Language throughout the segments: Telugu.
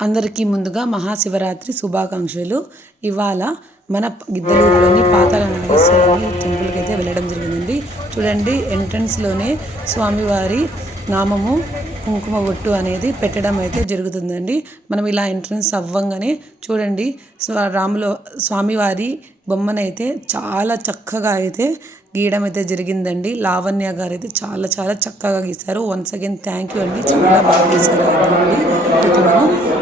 అందరికీ ముందుగా మహాశివరాత్రి శుభాకాంక్షలు. ఇవాళ మన గిద్దలూరులోని పాతాళ నాగేశ్వరస్వామి టెంపుల్కి అయితే వెళ్ళడం జరిగిందండి. చూడండి, ఎంట్రన్స్లోనే స్వామివారి నామము కుంకుమ బొట్టు అనేది పెట్టడం అయితే జరుగుతుందండి. మనం ఇలా ఎంట్రన్స్ అవ్వంగానే చూడండి, స్వామివారి బొమ్మనైతే చాలా చక్కగా అయితే గీయడం అయితే జరిగిందండి. లావణ్య గారు అయితే చాలా చాలా చక్కగా గీశారు. వన్స్ అగైన్ థ్యాంక్ యూ అండి, చాలా బాగా గీశారు.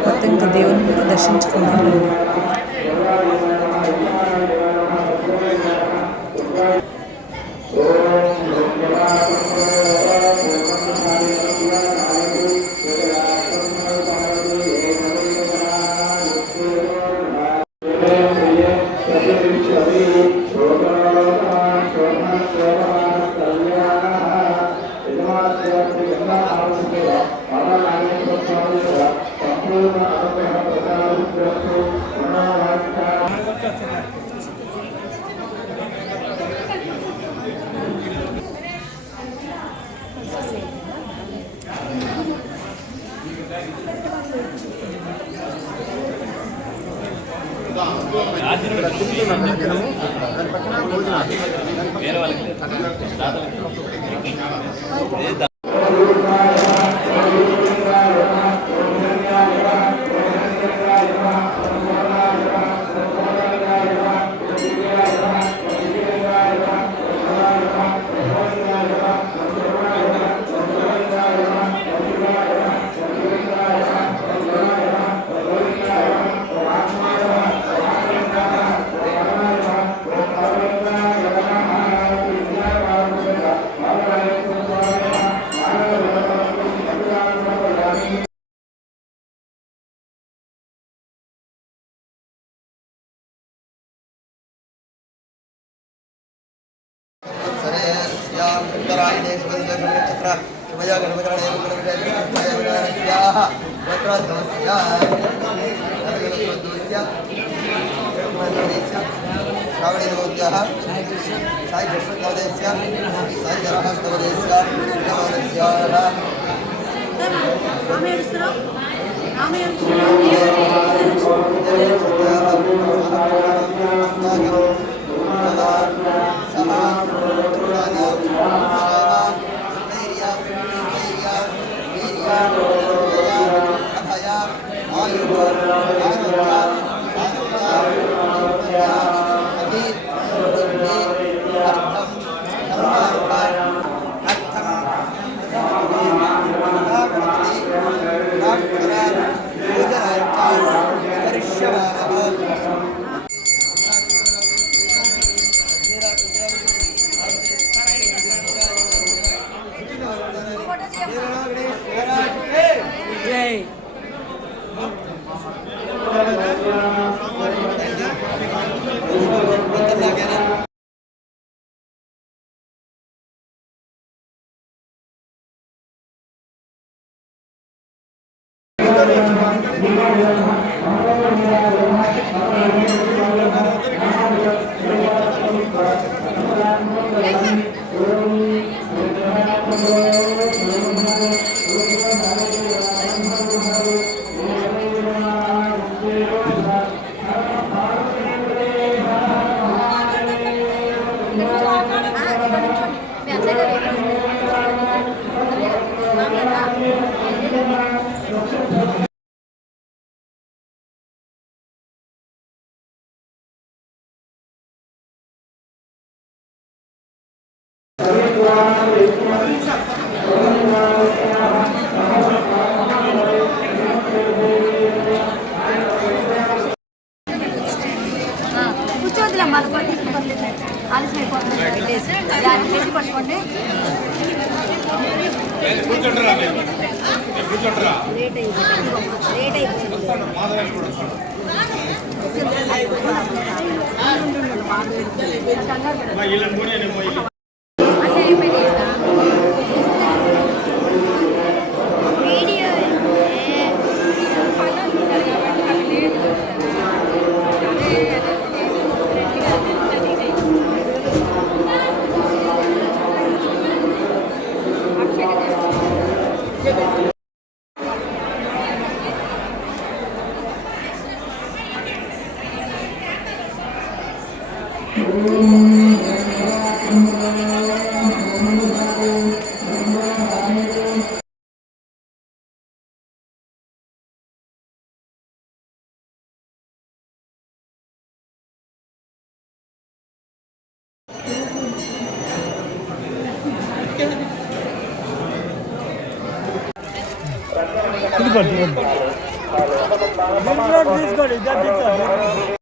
మొత్తం ఇంకా దేవుని దర్శించుకున్నాము. వేరే వాళ్ళకి తీసుకోండి